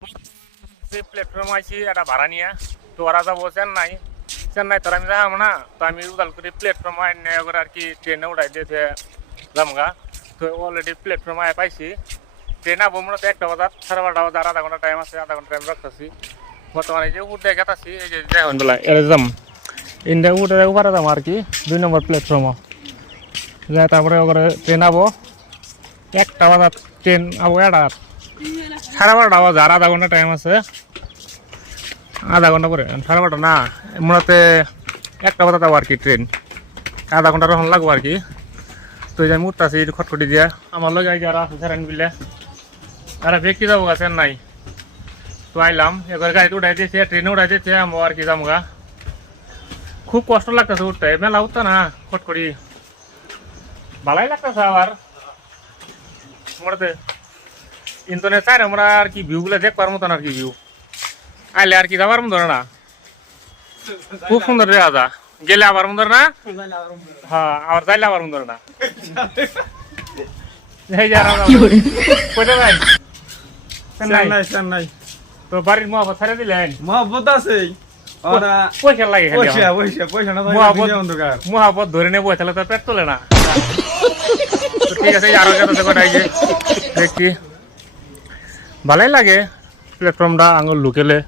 platform আইছি একটা ভাড়া নিয়ে তো ওরা যাবো চেন্নাই চেন্নাই তোর আমি যাবো না তো আমি উদালগুড়ি প্ল্যাটফর্ম আইনে করে আর কি ট্রেনে উঠাই দিয়ে যামগা তো অলরেডি প্ল্যাটফর্ম আয় পাইছি ট্রেন আবো মূলত 1টা বাজার 12:30 বাজার আধা ঘন্টা টাইম আছে আধা ঘন্টা টাইম রাখতেছি বর্তমানে এই যে উঠে গেতাছি এই যে দেখুন বেলা এর যাম ইন্ডিয়া উঠে উপরে যাম আর কি 2 নম্বর প্ল্যাটফর্মও যাই তারপরে ওখানে ট্রেন আবো 1টা বাজার ট্রেন আবো 12:30 বাজার আধা ঘন্টা টাইম আছে আধা ঘন্টা পরে 12:30 না মূলত 1টা বাজার যাবো আর কি ট্রেন আধা ঘন্টা রহন লাগবো আর কি তো এই যে আমি উঠতেছি খটখটি দিয়ে আমার লগে যারা আছে স্যারেন বিলে তারা ব্যক্তি যাবো গা চেন্নাই তো আইলাম এবার গাড়িতে উঠাই দিয়েছে ট্রেনে উঠাই দিয়েছে আমি আর কি যাবো গা খুব কষ্ট লাগতেছে উঠতে মেলা উঠতা না খটখটি ভালাই লাগতেছে আবার মোটাতে ইন্টারনেট চাই আমরা আর কি ভিউগুলো দেখবার মতন আর কি ভিউ আইলে আর কি যাবার মতো না খুব সুন্দর দেখা যা গেলে আবার সুন্দর না হ্যাঁ আবার যাইলে আবার সুন্দর না চেন্নাই তো বাড়ির মহাপত ছাড়ে দিলেন মহব্বত আছে পয়সা লাগে অন্ধকার মহাপত ধরে নেবো তাহলে তো পেট তোলে না তো ঠিক আছে আরো দেখি ভালোই লাগে প্ল্যাটফর্মটা আঙুল লুকেলে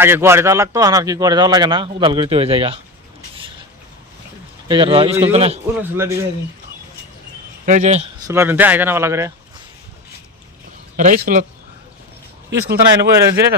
আগে গোয়াড়ি যাওয়া লাগতো আর কি গোয়াড়ি যাওয়া লাগে না উদালগুড়িতে হয়ে জায়গা স্কুল তো না এই যে সোলার দেখাই জানা ভালো করে স্কুল তো নাই বই জিরে